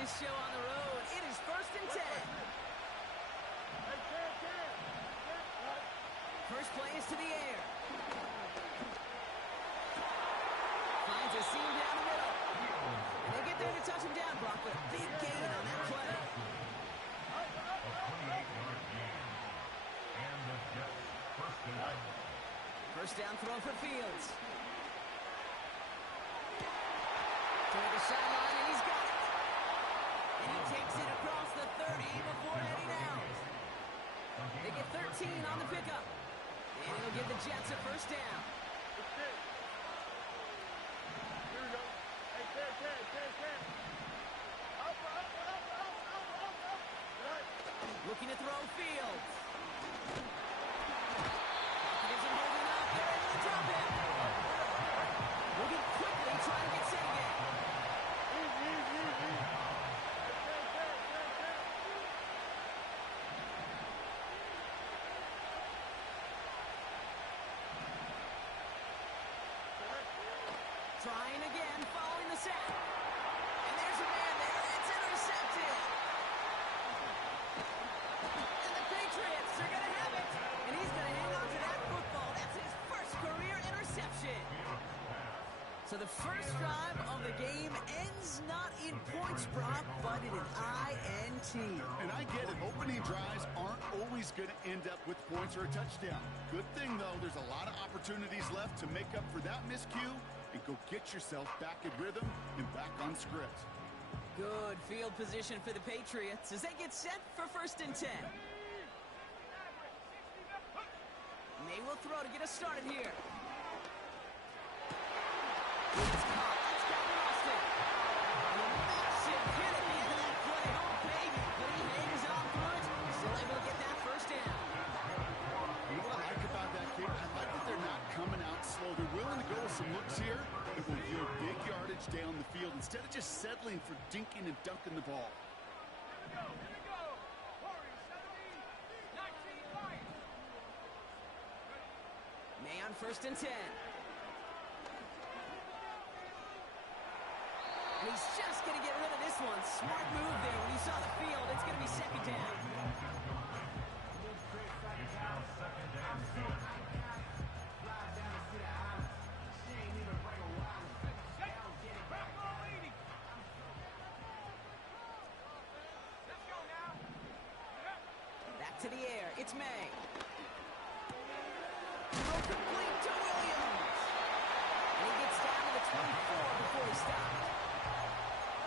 this show on the road. It is 1st and 10. First play is to the air. Finds a seam down the middle. And they get there to touch him down, Brock, but a big gain on that play. First down throw for Fields. Toward the sideline, and he's got it. And he takes it across the 30 before heading out. They get 13 on the pickup. And he'll give the Jets a first down. Here we go. Hey, Ted. Up. Looking to throw Fields. Isn't holding up. They're able to drop him. Moving quickly, trying to get set again. Trying again, following the sack. And there's a man there. It's intercepted. And the Patriots are going to have it. And he's going to hang on to that football. That's his first career interception. So the first drive of the game ends not in points, Brock, but in an INT. And I get it. Opening drives aren't always going to end up with points or a touchdown. Good thing, though, there's a lot of opportunities left to make up for that miscue and go get yourself back in rhythm and back on script. Good field position for the Patriots as they get set for 1st and 10. And they will throw to get us started here. It's caught. That's Calvin Austin. And a massive hit at the end of that play. Oh, baby. But he hangs on through it. Still able to get that first down. You know what I like about that kick? I like that they're not coming out slow. They're willing to go with some looks here that will yield big yardage down the field instead of just settling for dinking and dunking the ball. Here we go. Warriors 17, 19, fight. May on 1st and 10. And he's just going to get rid of this one. Smart move there. When he saw the field, it's going to be 2nd down. Back to the air. It's May. Throw complete to Williams. And he gets down to the 24 before he stopped.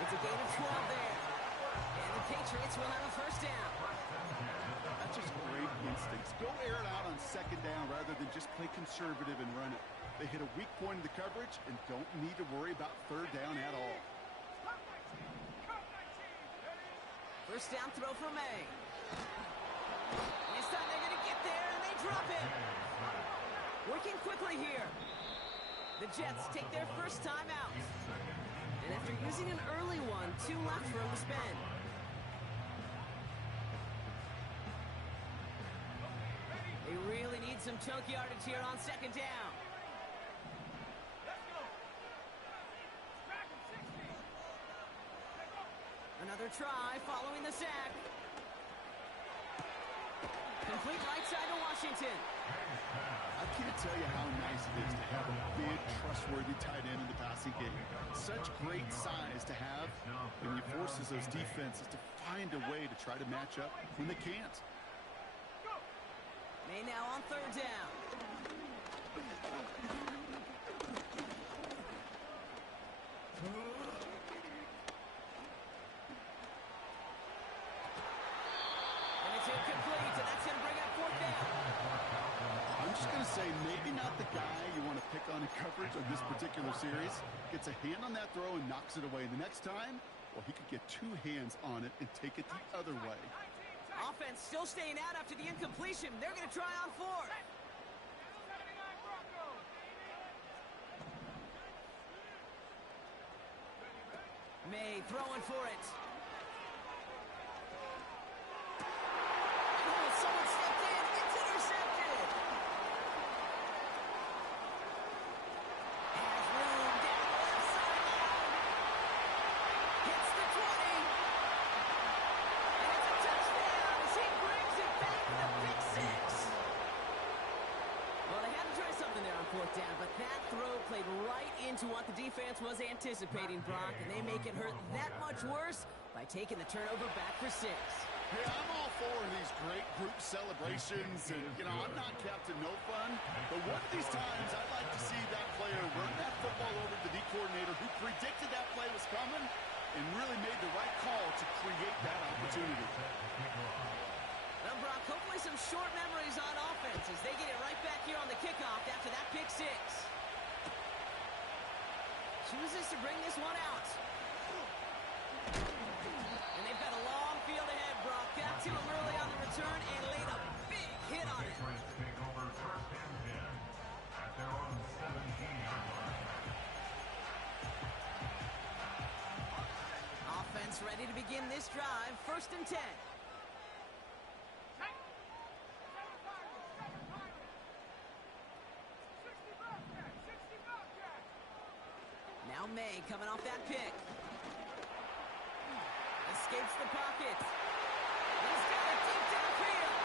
It's a gain of 12 there. And the Patriots will have a first down. That's just great instincts. Go air it out on 2nd down rather than just play conservative and run it. They hit a weak point in the coverage and don't need to worry about 3rd down at all. First down throw for May. This time they're going to get there and they drop it. Working quickly here. The Jets take their first time out. And after using an early one, 2 left for him to spend. They really need some chunk yardage here on 2nd down. Another try following the sack. Complete right side to Washington. I can't tell you how nice it is to have a big, trustworthy tight end in the passing game. Such great size to have, and he forces those defenses to find a way to try to match up when they can't. May now on 3rd down. And it's incomplete, and that's going to bring up 4th down. I'm just going to say maybe not the guy you want to pick on in coverage on this particular series. Gets a hand on that throw and knocks it away. The next time, well, he could get 2 hands on it and take it the other way. Offense still staying out after the incompletion. They're going to try on 4th. May throwing for it. Oh, someone stepped in. It's intercepted. Has room down the left sideline. Hits the 20. to what the defense was anticipating, Brock, and they make it hurt that much worse by taking the turnover back for 6. Yeah, I'm all for these great group celebrations, and, I'm not Captain No Fun, but one of these times I'd like to see that player run that football over to the D coordinator who predicted that play was coming and really made the right call to create that opportunity. Well, Brock, hopefully some short memories on offense as they get it right back here on the kickoff after that pick 6. Chooses to bring this one out. And they've got a long field ahead, Brock. Got to him early on the return and laid a big hit on it. Offense ready to begin this drive. 1st and 10. Now May coming off that pick. Escapes the pocket. He's got it deep downfield.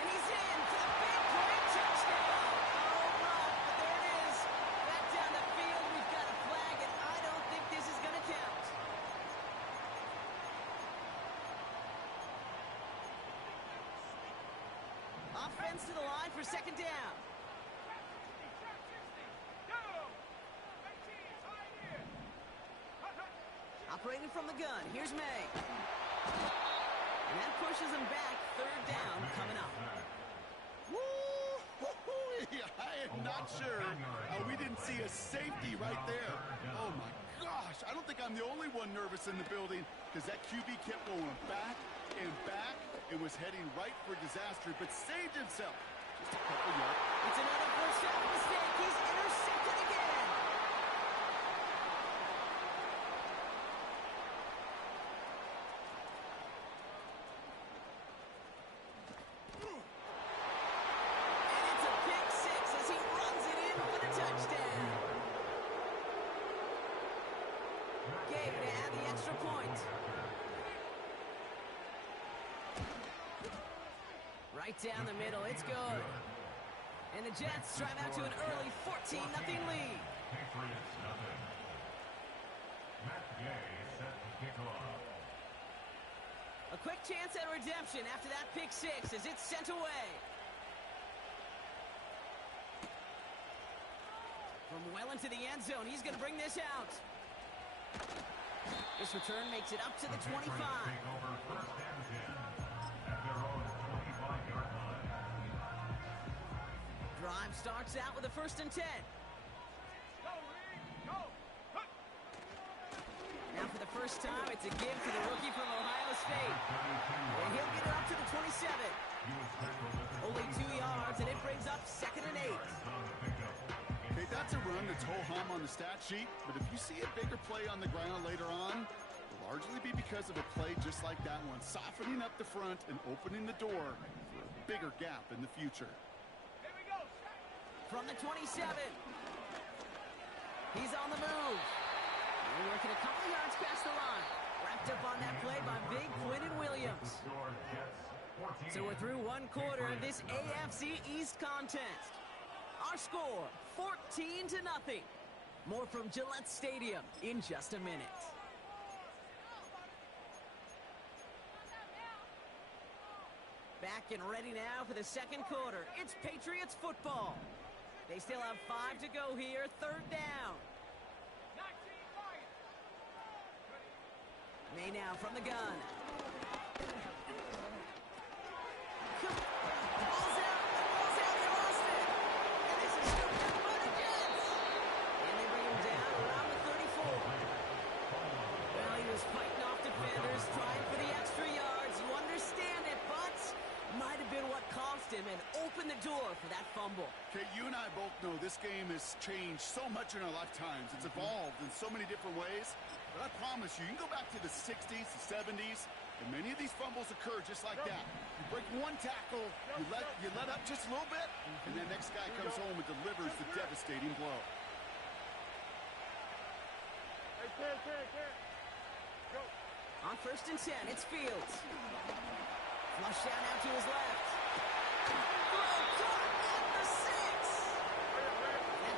And he's in for the big play touchdown. Oh, Brock, but there it is. Back down the field, we've got a flag, and I don't think this is going to count. Offense to the line for 2nd down. Operating from the gun, here's May. And that pushes him back. 3rd down coming up. Woo! I am not sure we didn't see a safety right there. Oh, my gosh. I don't think I'm the only one nervous in the building because that QB kept going back and back and was heading right for disaster, but saved himself. Just a couple yards. It's another first down mistake. He's intercepted again. Right down the middle, it's good. And the Jets drive out to an early 14-0 lead. A quick chance at redemption after that pick 6 as it's sent away. From well into the end zone, he's going to bring this out. This return makes it up to the 25. Drive starts out with a 1st and 10. Now for the first time, it's a give to the rookie from Ohio State. And he'll get it up to the 27. Only 2 yards, and it brings up 2nd and 8. Okay, that's a run that's ho-hum on the stat sheet, but if you see a bigger play on the ground later on, it'll largely be because of a play just like that one, softening up the front and opening the door for a bigger gap in the future. From the 27. He's on the move. They're working a couple yards past the line. Wrapped up on that play by big Quinton Williams. So we're through 1 quarter of this AFC East contest. Our score, 14-0. More from Gillette Stadium in just a minute. Back and ready now for the 2nd quarter. It's Patriots football. They still have 5 to go here. 3rd down. May now from the gun. Ball's out. They lost it. And this is scooped up by the Jets. And they bring him down around the 34. Well, he was fighting off defenders, trying for the extra yards. You understand it, but might have been what cost him and opened the door for that fumble. Okay, you and I both know this game has changed so much in our lifetimes. It's evolved in so many different ways. But I promise you, you can go back to the 60s, the 70s, and many of these fumbles occur just like that. You break one tackle, you let up just a little bit, and the next guy comes home and delivers the devastating blow. On 1st and 10, it's Fields. Flush down out to his left. Throw caught at the 6. And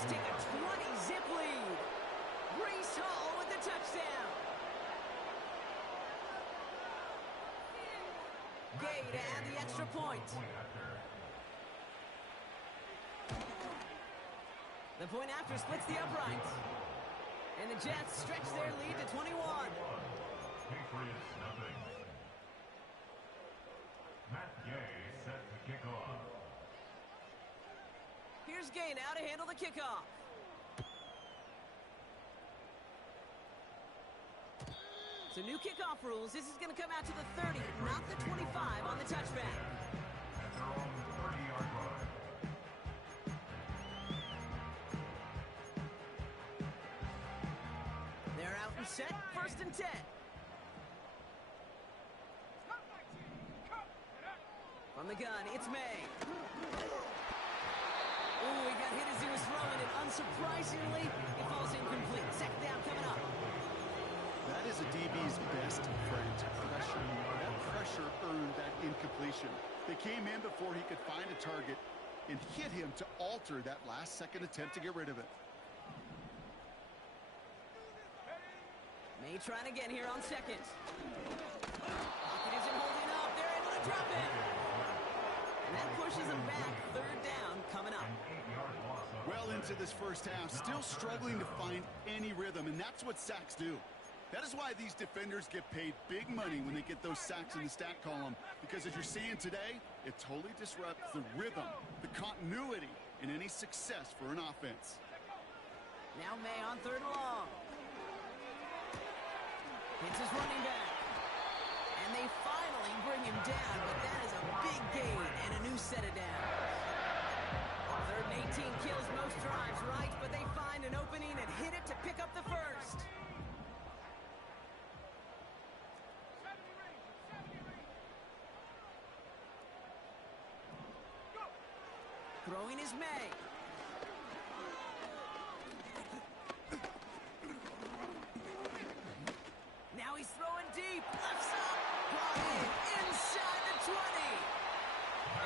Jets take a 20-zip lead. Breece Hall with the touchdown. Gay to add the extra point. The point after splits the uprights. And the Jets stretch their lead to 21. Patriots nothing. Matt Gay set to kick off. Here's Gay now to handle the kickoff. So new kickoff rules. This is going to come out to the 30, not the 25 on the touchback. At their own 30-yard line. They're out and set. First and 10. From the gun, it's May. Ooh, he got hit as he was throwing it. Unsurprisingly, it falls incomplete. Second down coming up. That is a DB's best friend, pressure. That pressure earned that incompletion. They came in before he could find a target and hit him to alter that last-second attempt to get rid of it. May trying again here on second. Pocket isn't holding up. They're able to drop it. And that pushes them back. Third down coming up. Well into this first half, still struggling to find any rhythm, and that's what sacks do. That is why these defenders get paid big money when they get those sacks in the stat column, because as you're seeing today, it totally disrupts the rhythm, the continuity, and any success for an offense. Now May on third and long. Hits his running back. And they finally bring him down, but that is a big gain and a new set of downs. Third and 18 kills most drives, right? But they find an opening and hit it to pick up the first. Throwing is May. Now he's throwing deep. Left up. Brought in inside the 20.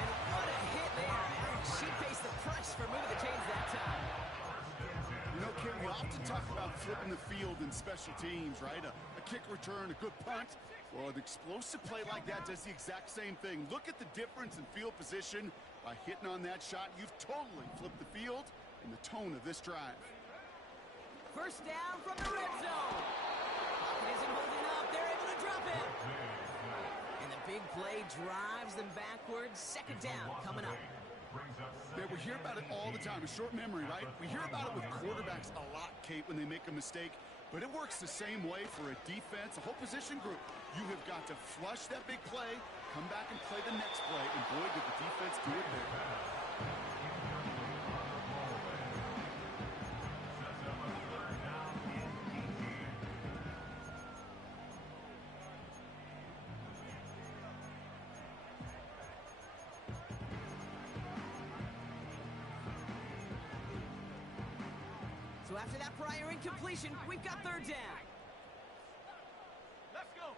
And what a hit there. She faced the press for moving the chains that time. You know, Ken, we often talk about flipping the field in special teams, right? A kick return, a good punt. Well, an explosive play like that does the exact same thing. Look at the difference in field position. By hitting on that shot, you've totally flipped the field and the tone of this drive. First down from the red zone. Pocket isn't holding up. They're able to drop it. And the big play drives them backwards. Second down coming up. Yeah, we hear about it all the time. A short memory, right? We hear about it with quarterbacks a lot, Kate, when they make a mistake. But it works the same way for a defense, a whole position group. You have got to flush that big play, come back and play the next play, and boy, did the defense do it there. So after that prior incompletion, we've got third down. Let's go.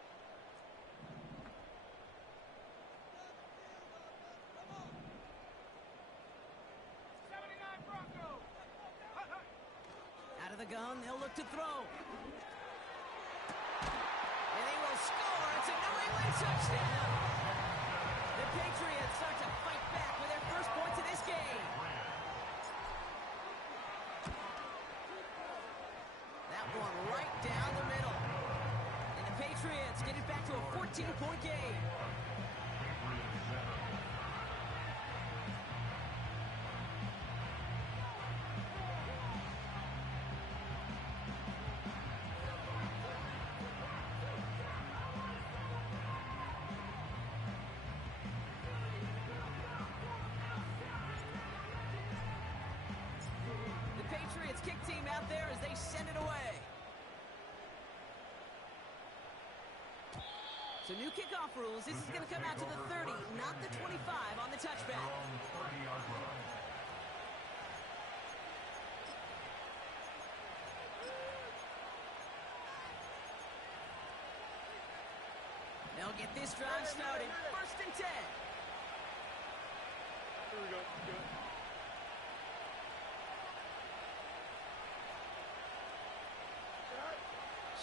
Out of the gun, they'll look to throw. And they will score. It's a New England touchdown. The Patriots start to fight back with their first points of this game. That one right down the middle. And the Patriots get it back to a 14-point game. Kick team out there as they send it away. So new kickoff rules. This is going to come out to the 30, not the 25 on the touchback. They'll get this drive started. First and 10. Here we go. Good.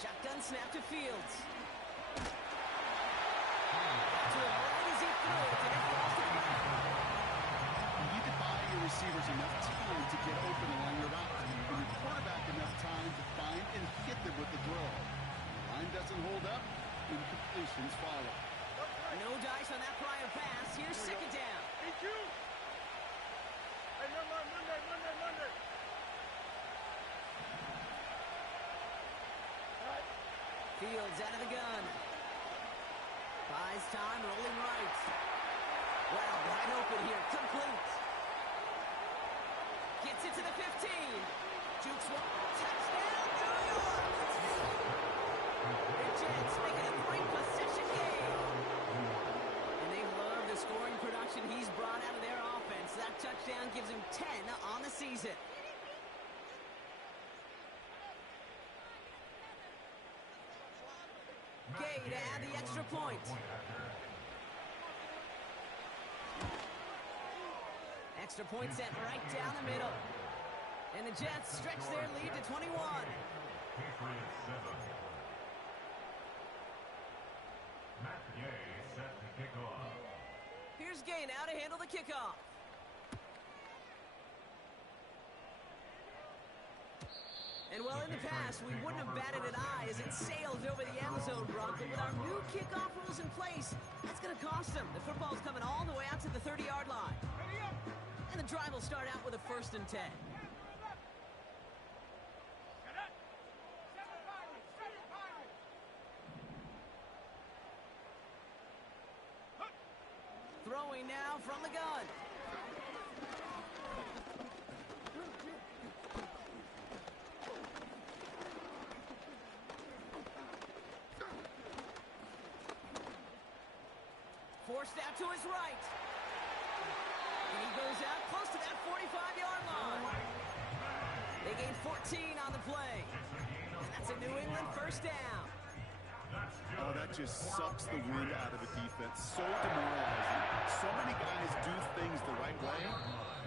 Shotgun snap to Fields. To him right as he throws, and it falls to the ground. You need to buy your receivers enough time to get open along your route, and your quarterback enough time to find and hit them with the throw. The line doesn't hold up, incompletions follow. No dice on that prior pass. Here's second down. EQ. Hey, Monday. Fields out of the gun. Buys time, rolling right. Wow, wide open here, complete. Gets it to the 15. Jukes one, touchdown, New York! The Jets make it a 3-possession game. And they love the scoring production he's brought out of their offense. That touchdown gives him 10 on the season. Gay to add the extra point. Extra point sent right down the middle. And the Jets stretch their lead to 21. Patriots 7. Matt Gay set to kick off. Here's Gay now to handle the kickoff. And well, in the past, we wouldn't have batted an eye as it sails over the end zone, Brock. But with our new kickoff rules in place, that's going to cost them. The football's coming all the way out to the 30-yard line. And the drive will start out with a 1st and 10. Throwing now from the gun. Forced out to his right. And he goes out close to that 45-yard line. They gain 14 on the play. And that's a New England 1st down. Oh, that just sucks the wind out of a defense. So demoralizing. So many guys do things the right way,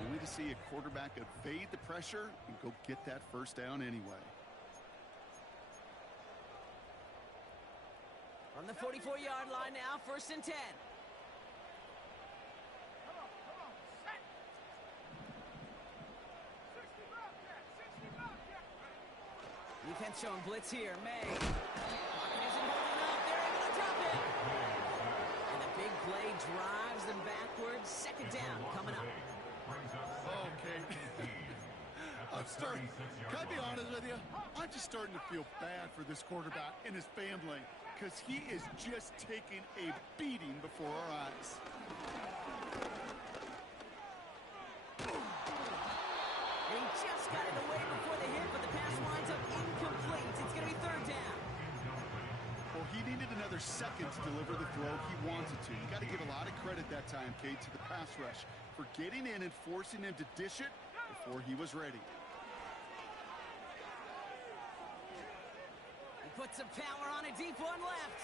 only to see a quarterback evade the pressure and go get that 1st down anyway. From the 44-yard line now, 1st and 10. Defense showing blitz here. May. Pocket isn't holding up. They're able to drop it. And the big play drives them backwards. 2nd down coming up. Okay. Can I be honest with you? I'm just starting to feel bad for this quarterback and his family because he is just taking a beating before our eyes. And he just got it away before the hit, but the pass winds up incomplete. It's going to be 3rd down. Well, he needed another second to deliver the throw he wanted to. You got to give a lot of credit that time, Kate, to the pass rush for getting in and forcing him to dish it before he was ready. He puts some power on a deep one left.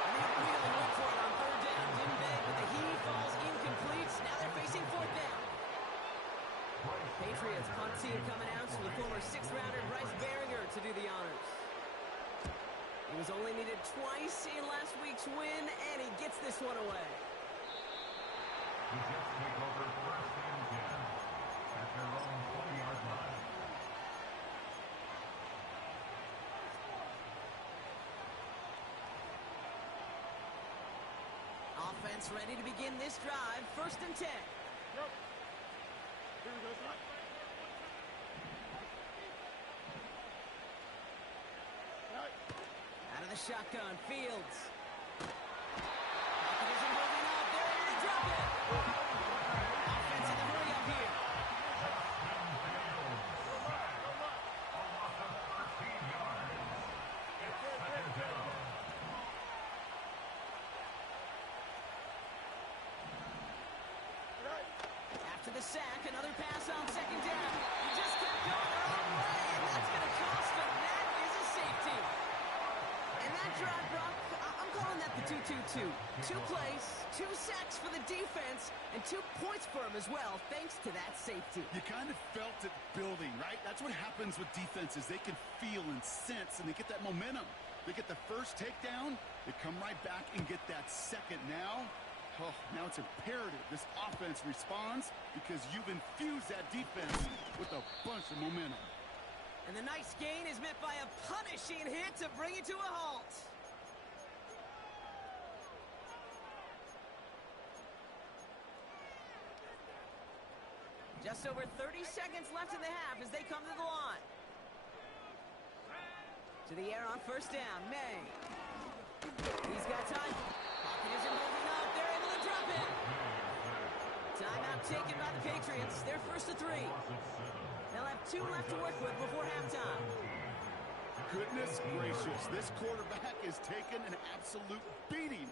And they really went for it on 3rd down. Didn't they? But the heave falls incomplete. Now they're facing 4th down. Patriots punt team coming out with the former 6th-rounder Bryce Berringer to do the honors. He was only needed twice in last week's win, and he gets this one away. The Jets take over 1st and 10 at their own 20-yard line. Offense ready to begin this drive. 1st and 10. Yep. Here we go. Out of the shotgun, Fields. Pocket isn't holding up. They're ready to drop it. Offense in the hurry up here. After the sack, another pass on 2nd down. He just kept going the wrong way, and that's going to cost him. That is a safety. And that drive, Brock, I'm calling that the 2 2-2. 2 plays, 2 sacks for the defense, and 2 points for him as well, thanks to that safety. You kind of felt it building, right? That's what happens with defenses. They can feel and sense, and they get that momentum. They get the first takedown, they come right back and get that second. Now it's imperative this offense responds because you've infused that defense with a bunch of momentum. And the nice gain is met by a punishing hit to bring it to a halt. Just over 30 seconds left in the half as they come to the line. To the air on first down, May. He's got time. Pocket isn't holding up. They're able to drop it. Timeout taken by the Patriots. They're first to 3. They'll have 2 left to work with before halftime. Goodness gracious, this quarterback is taking an absolute beating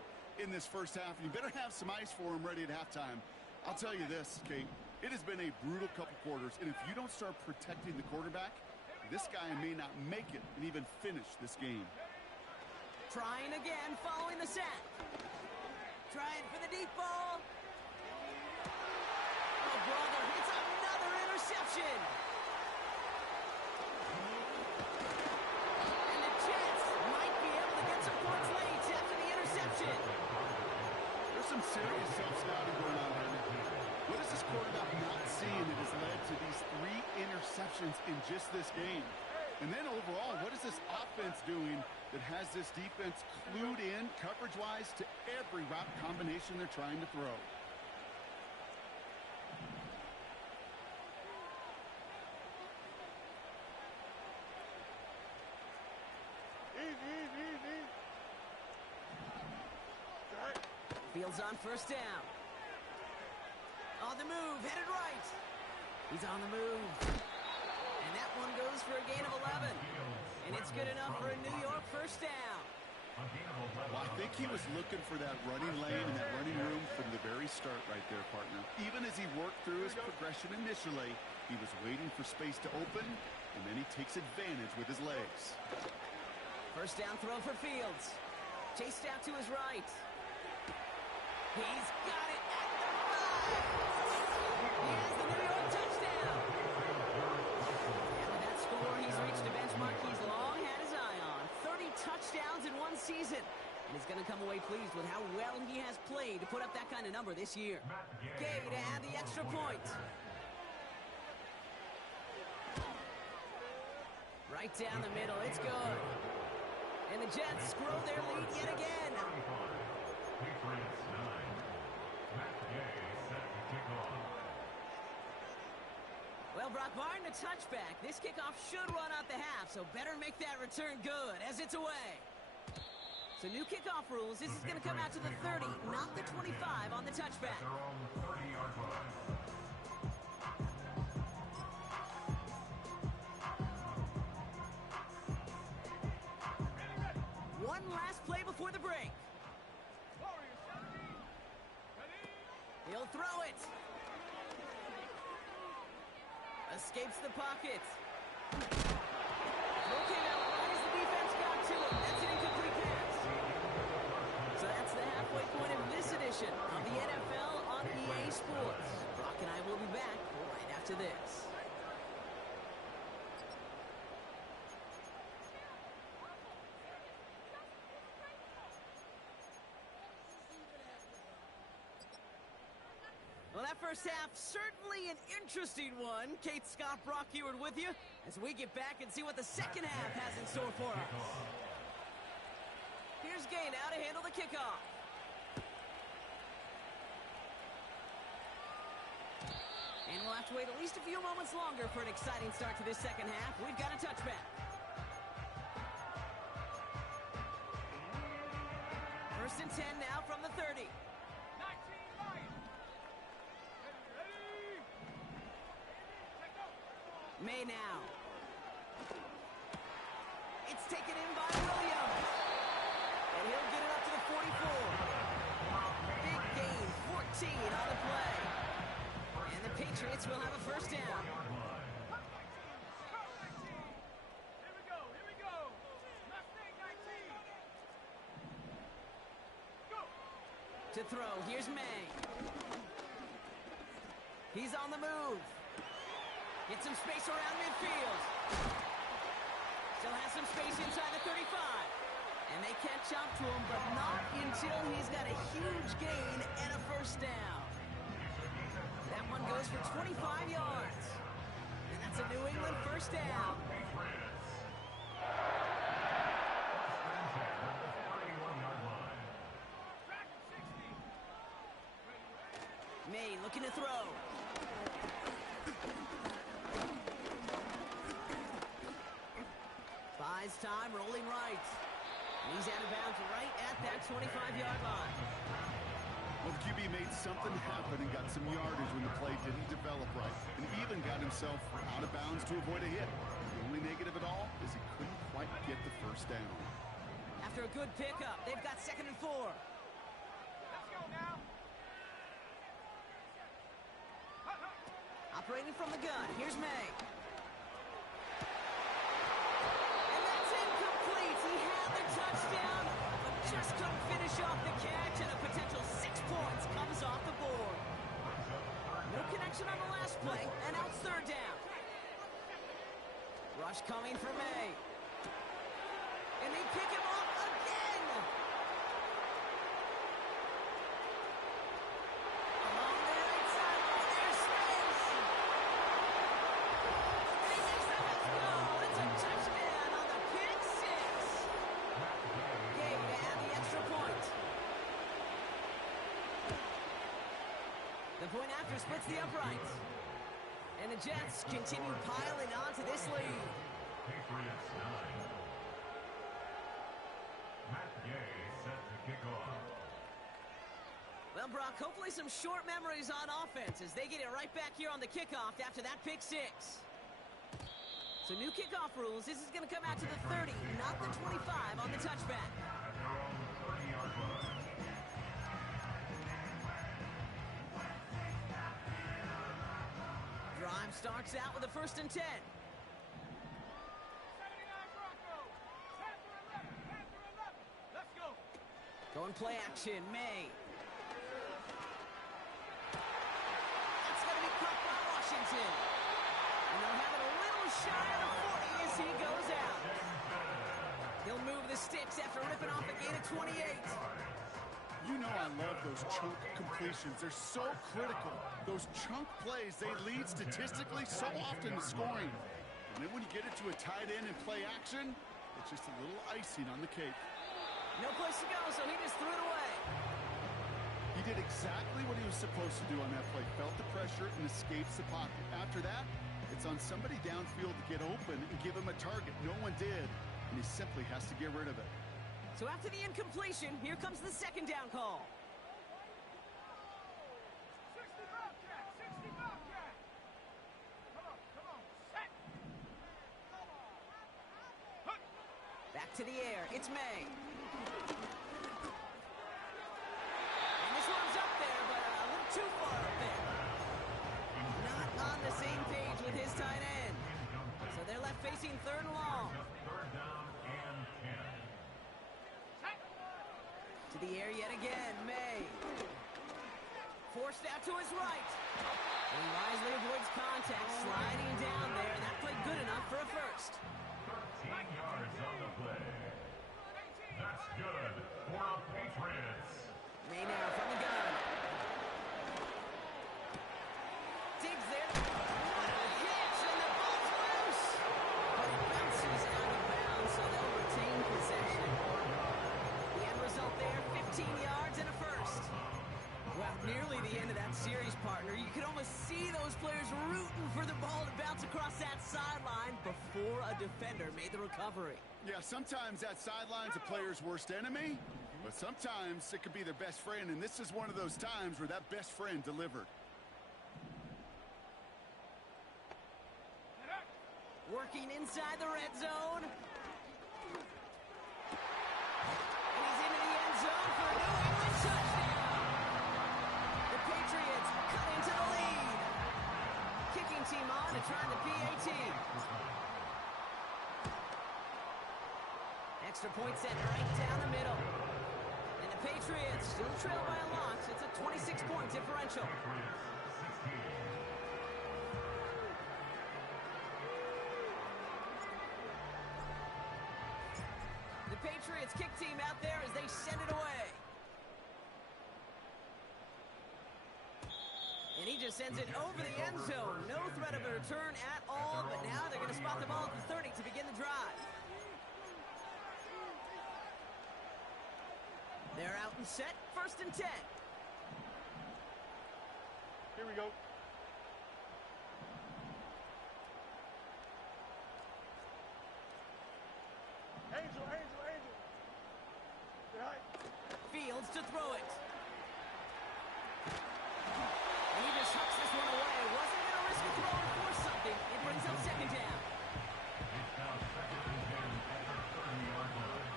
in this first half. You better have some ice for him ready at halftime. I'll tell you this, Kate, it has been a brutal couple quarters, and if you don't start protecting the quarterback, this guy may not make it and even finish this game. Trying again following the sack. Trying for the deep ball. Oh, brother, it's another interception. And the Jets might be able to get some points late after the interception. There's some serious self-scouting going on here. What is this quarterback not seeing that has led to these 3 interceptions in just this game? And then overall, what is this offense doing that has this defense clued in coverage-wise to every route combination they're trying to throw? Easy. Fields on first down. On the move, headed right. He's on the move. And that one goes for a gain of 11. And it's good enough for a New York first down. Well, I think he was looking for that running lane and that running room from the very start right there, partner. Even as he worked through his progression initially, he was waiting for space to open, and then he takes advantage with his legs. First down throw for Fields. Chased out to his right. He's got it at the 5. He has the New York touchdown. And with that score, he's reached a benchmark he's long had his eye on. 30 touchdowns in one season. And he's going to come away pleased with how well he has played to put up that kind of number this year. Gay to add the extra point. Right down the middle, it's good. And the Jets grow their lead yet again. Patriots 9. Matt Gay set to kick off. Well, Brock, barring the touchback, this kickoff should run out the half, so better make that return good as it's away. So new kickoff rules, this is going to come out to the 30, not the 25 on the touchback. Their own 30-yard line. One last play before the break. He'll throw it. Escapes the pocket. Throw came out right as the defense got to him. That's an incomplete pass. So that's the halfway point of this edition of the NFL on EA Sports. Brock and I will be back right after this. Well, that first half, certainly an interesting one. Kate, Scott, Brock Eward with you as we get back and see what the second half has in store for us. Here's Gay now to handle the kickoff. And we'll have to wait at least a few moments longer for an exciting start to this second half. We've got a touchback. First and 10 now from the 30. May now. It's taken in by Williams. And he'll get it up to the 44. Big gain, 14 on the play. And the Patriots will have a first down. Here we go. Mustang 19. To throw, here's May. He's on the move. Get some space around midfield. Still has some space inside the 35. And they catch up to him, but not until he's got a huge gain and a first down. That one goes for 25 yards. And that's a New England first down. May looking to throw. Buys time, rolling right. And he's out of bounds right at that 25-yard line. Well, the QB made something happen and got some yardage when the play didn't develop right, and even got himself out of bounds to avoid a hit. The only negative at all is he couldn't quite get the first down. After a good pickup, they've got 2nd and 4. Let's go now. Operating from the gun, here's May. And that's incomplete. He had the touchdown, but just couldn't finish off the catch, and a potential 6 points comes off the board. No connection on the last play, and now it's 3rd down. Rush coming for May. And they pick him off again. Along the right sideline, there's space. And he makes the let's go. It's a touchdown on the pick 6. Gay to add the extra point. The point after splits the uprights. And the Jets continue piling on to this lead. Patriots 9. Matt Gay set to kick off. Well, Brock, hopefully some short memories on offense as they get it right back here on the kickoff after that pick 6. So new kickoff rules. This is going to come out to the 30, not the 25 on the touchback. At their own 30-yard line. Drive starts out with a 1st and 10. 79 Broncos. Panther 11. Panther 11. Let's go. Going play action, May. That's going to be caught by Washington. And they'll have it a little shy of the 40 as he goes out. He'll move the sticks after ripping off a gain of 28. You know I love those chunk completions. They're so critical. Those chunk plays, they lead statistically so often to scoring. And then when you get it to a tight end in play action, it's just a little icing on the cake. No place to go, so he just threw it away. He did exactly what he was supposed to do on that play. Felt the pressure and escapes the pocket. After that, it's on somebody downfield to get open and give him a target. No one did, and he simply has to get rid of it. So after the incompletion, here comes the 2nd down call. 60 Bobcat. 60 Bobcat. Come on. Set. Back to the air. It's May. And this one's up there, but a little too far up there. Not on the same page with his tight end. So they're left facing 3rd and long. Just 3rd down and 10. To the air yet again, May. Forced out to his right. And he wisely avoids contact, sliding down there. That played good enough for a first. 13 yards on the play. That's good for the Patriots. May now from the gun. Digs there. What a hitch, and the ball's loose. But it bounces out of bounds, so they'll retain possession. The end result there, 15 yards and a first. Well, nearly the end of that series, partner. You could almost see those players rooting for the ball to bounce across that sideline before a defender made the recovery. Yeah, sometimes that sideline's a player's worst enemy, but sometimes it could be their best friend, and this is one of those times where that best friend delivered. Working inside the red zone. And he's into the end zone for a New England touchdown. The Patriots cut into the lead. Kicking team on to try the PAT. Extra point set right down the middle. And the Patriots still trail by a lot. It's a 26-point differential. The Patriots kick team out there as they send it away. And he just sends it over the end zone. No threat of a return at all, but now they're going to spot the ball at the 30 to begin the drive. They're out and set, 1st and 10. Here we go. Angel. Get high. Fields to throw it. And he just hucks this one away. Wasn't going to risk a throw and force something. It brings up 2nd down. It's now 2nd and 10 at their 30-yard line.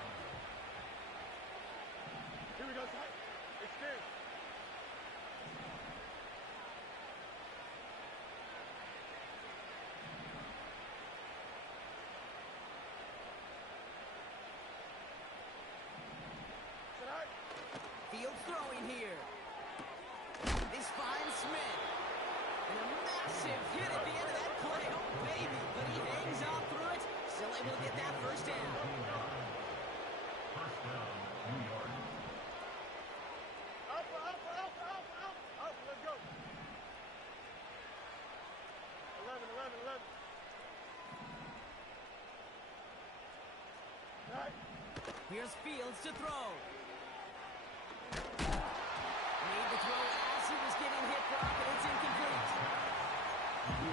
Here we go. Extend. Sit high. Fields throwing here. This finds Smith. And a massive hit at the end of that play. Oh, baby. But he hangs on through it. Still able to get that 1st down. First down, New York. Up. Let's go. 11. Right. Here's Fields to throw. Made the throw as he was getting hit, Brock, and it's incomplete.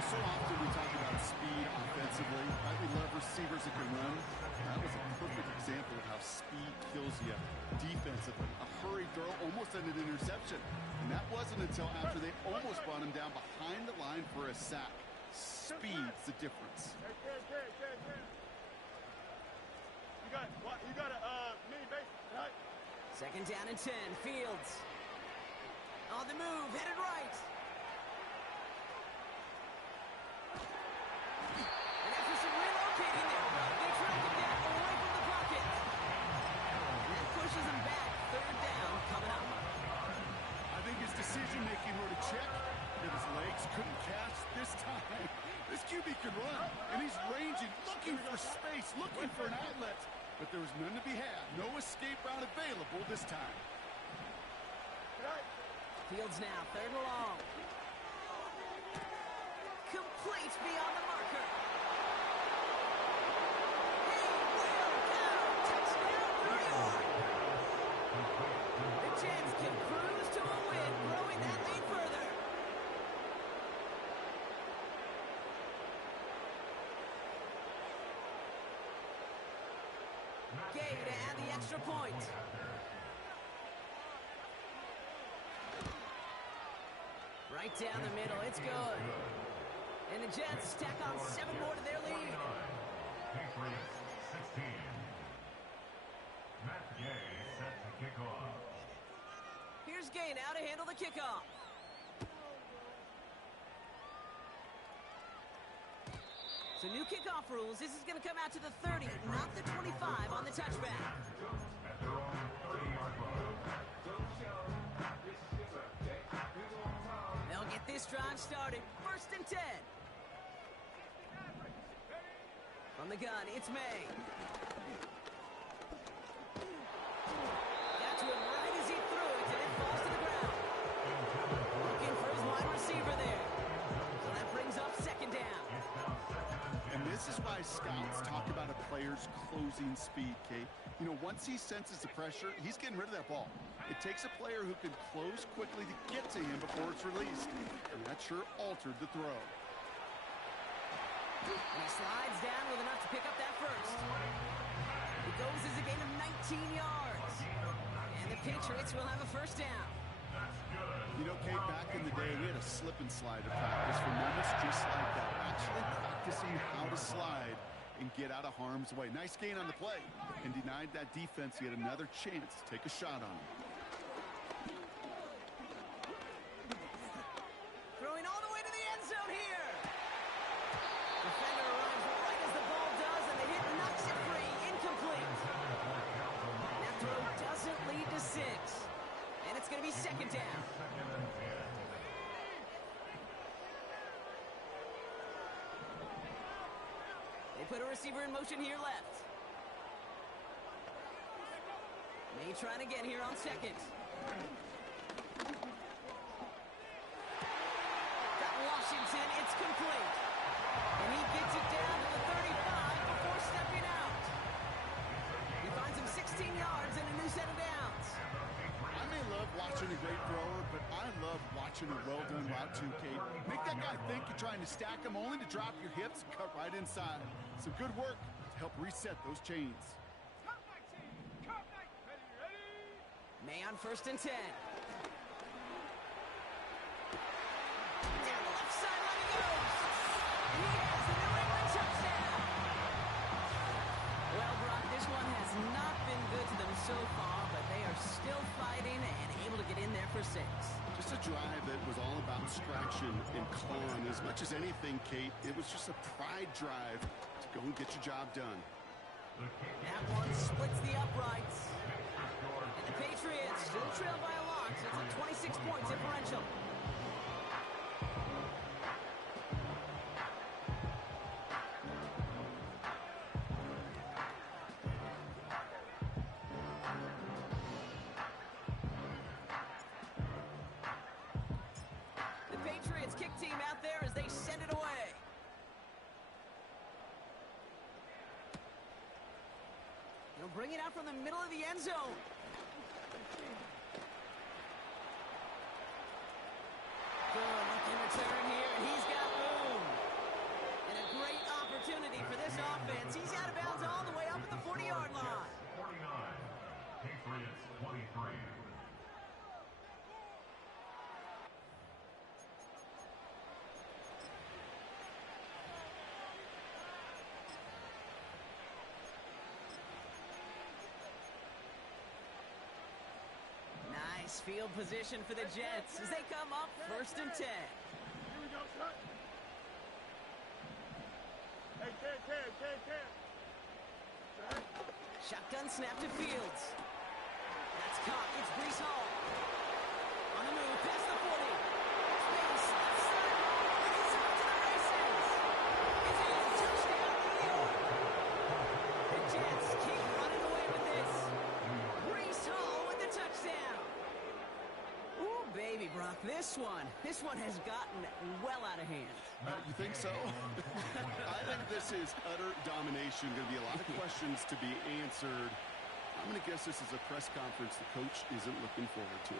So often we talk about speed offensively. Right? We love receivers that can run. That was a perfect example of how speed kills you defensively. A hurried throw almost ended an interception. And that wasn't until after they almost brought him down behind the line for a sack. Speed's the difference. Hey. You got a mini base. Right. 2nd down and 10. Fields. On the move, headed right. And after some relocating there, they track him down away from the pocket. And that pushes him back. 3rd down coming up. I think his decision-making wrote a check that his legs couldn't catch this time. This QB can run, and he's ranging, looking for space, looking for an outlet. But there was none to be had. No escape route available this time. Fields now, 3rd and long. Complete beyond the marker. He will go. Touchdown, New York. The Jets can cruise to a win, growing that lead further. Gay to add the extra point. Right down the middle, it's good. And the Jets stack on 7 more to their lead. Patriots 16. Matt Gay set to kick off. Here's Gay now to handle the kickoff. So new kickoff rules. This is going to come out to the 30, not the 25 on the touchback. At their own 30-yard line. They'll get this drive started. 1st and 10. From the gun, it's May. Got to him right as he threw it, and it falls to the ground. Looking for his wide receiver there. So that brings up 2nd down. And this is why scouts talk about a player's closing speed, Kate. You know, once he senses the pressure, he's getting rid of that ball. It takes a player who can close quickly to get to him before it's released. And that sure altered the throw. And he slides down with enough to pick up that 1st. It goes as a gain of 19 yards. And the Patriots will have a 1st down. You know, Kate, back in the day, we had a slip and slide to practice for moments just like that. Actually practicing how to slide and get out of harm's way. Nice gain on the play. And denied that defense yet another chance to take a shot on him. Throwing all the way to the end zone here. Defender arrives right as the ball does, and the hit knocks it free. Incomplete. That throw doesn't lead to 6. put a receiver in motion here left. May trying to get here on second. Got Washington, it's complete. And he gets it down to the 35 before stepping out. He finds him 16 yards and a new set of downs. I may love watching a great thrower, but I love watching a well-done route too, Kate. Make that guy think you're trying to stack him only to drop your hips and cut right inside. Some good work to help reset those chains. Cut 19. Cut 19. Ready? May on 1st and 10. Down the left sideline he goes. And he has the New England touchdown. Well, Brock, this one has not been good to them so far, but they are still fighting and able to get in there for 6. Just a drive that was all about scratching and clawing. As much as anything, Kate, it was just a pride drive to go and get your job done. That one splits the uprights. And the Patriots still trail by a lot. It's a 26-point differential. The Patriots kick team out there as they send it away. He'll bring it out from the middle of the end zone. Good looking return here, and he's got room. And a great opportunity for this offense. He's out of bounds all the way up at the 40-yard line. 49. Patriots 23. Nice field position for the Jets as they come up 1st and 10. Here we go, son. Hey, Cam. Shotgun snap to Fields. That's caught. It's Brees Hall. On the move, past the 40. Space, left sideline. He's off to the races. It's a touchdown, New York. The Jets keep running away with this. Brees Hall with the touchdown. Ooh, baby, Brock, this one has gotten well out of hand. You think so? I think this is utter domination. Going to be a lot of questions to be answered. I'm going to guess this is a press conference the coach isn't looking forward to.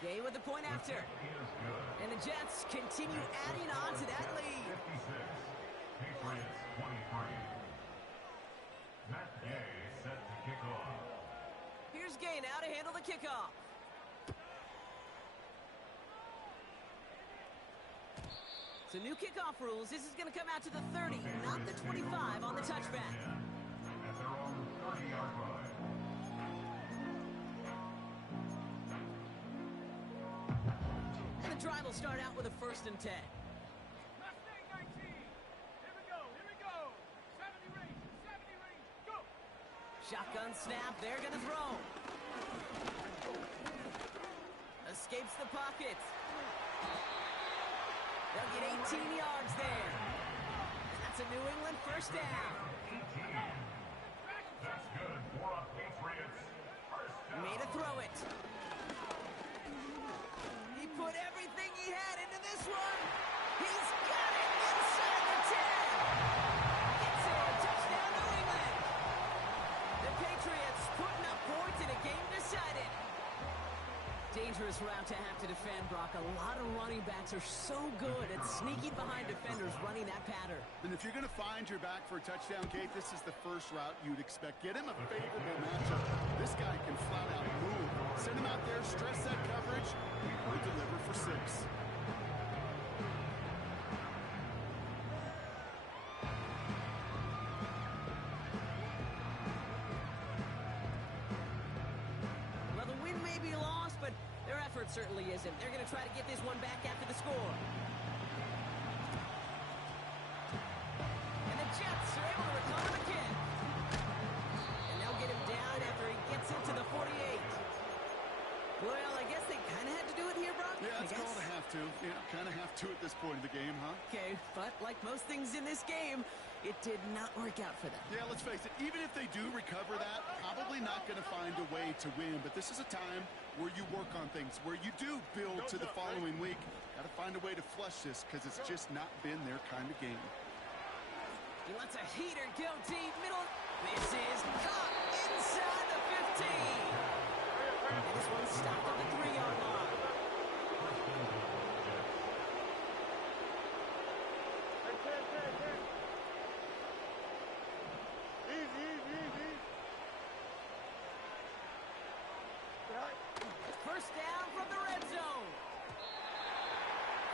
Gay with the point after. And the Jets continue adding on to that lead. 56. Patriots 23. Matt Gay set to kick off. Here's Gay now to handle the kickoff. So new kickoff rules. This is going to come out to the 30, not the 25 on the touchback. At their own 30-yard line. And the drive will start out with a 1st and 10. Mustang 19. Here we go. 70 range. Go. Shotgun snap. They're going to throw. Escapes the pocket. They'll get 18 yards there. And that's a New England 1st down. 18. That's good for a Patriots first down. Made a throw it. He put everything he had into this one. He's got it inside the 10. It's a touchdown, New England. The Patriots putting up points in a game decided. Dangerous route to have to defend, Brock. A lot of running backs are so good at sneaking behind defenders running that pattern. And if you're going to find your back for a touchdown, Kate, this is the first route you'd expect. Get him a favorable matchup. This guy can flat out move. Send him out there, stress that coverage, and deliver for 6. Well, the win may be lost, but their effort certainly isn't. They're going to try to get this one back after the score. And the Jets are able to recover the kick. And they'll get him down after he gets into the 48. to at this point of the game, huh? Okay, but like most things in this game, it did not work out for them. Yeah, let's face it, even if they do recover that, probably not going to find a way to win. But this is a time where you work on things, where you do build to the following week. Got to find a way to flush this because it's just not been their kind of game. He lets a heater go deep middle. This is caught inside the 15. And this one stopped at the 3-yard line. First down from the red zone.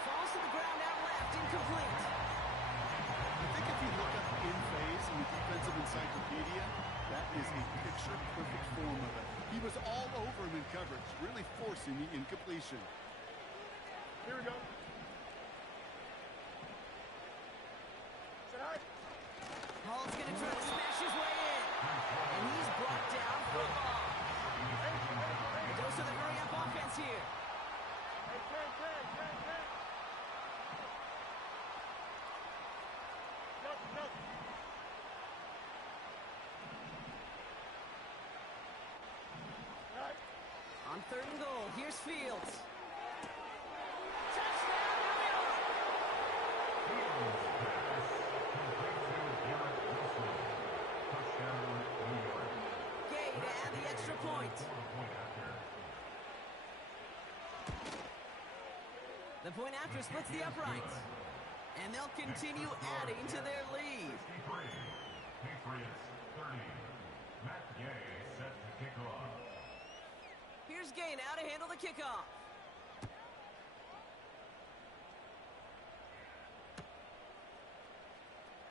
Falls to the ground out left, incomplete. I think if you look up in phase in the defensive encyclopedia, that is a picture-perfect form of it. He was all over him in coverage, really forcing the incompletion. Here we go. Hall's going to try to smash his way in. And he's brought down for a loss. A dose of the hurry-up offense here. On 3rd and goal, here's Fields. Touchdown, New York! Gay to add the extra point. The point after splits the uprights. And they'll continue adding to their lead. Patriots 30. Matt Gay set to kick off. Here's Gay now to handle the kickoff.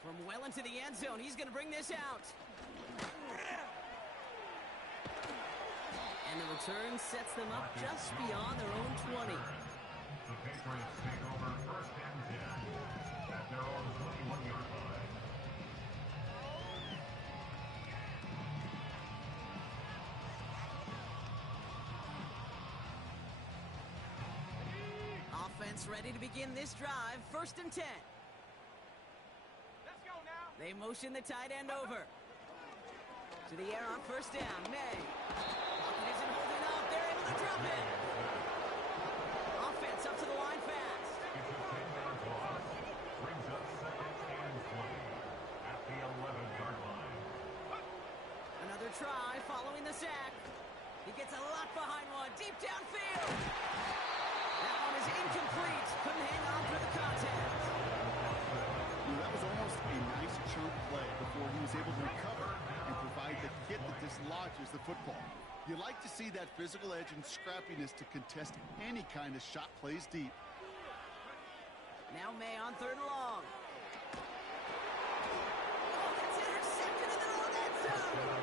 From well into the end zone, he's going to bring this out. And the return sets them up just beyond their own 20. The Patriots take over 1st and 10 at their own 21-yard line. Offense ready to begin this drive. 1st and 10. Let's go now. They motion the tight end over. To the air on 1st down. May. Pocket isn't holding up. They're able to drop it. Offense up to the line fast. It's a 10-yard loss. Brings up 2nd and 20 at the 11-yard line. Another try following the sack. He gets a lot behind one. Deep downfield. That one is incomplete. Couldn't hang on through the contact. That was almost a nice chunk play before he was able to recover and provide the hit that dislodges the football. You like to see that physical edge and scrappiness to contest any kind of shot plays deep. Now May on 3rd and long. Oh, that's intercepted in their own end zone.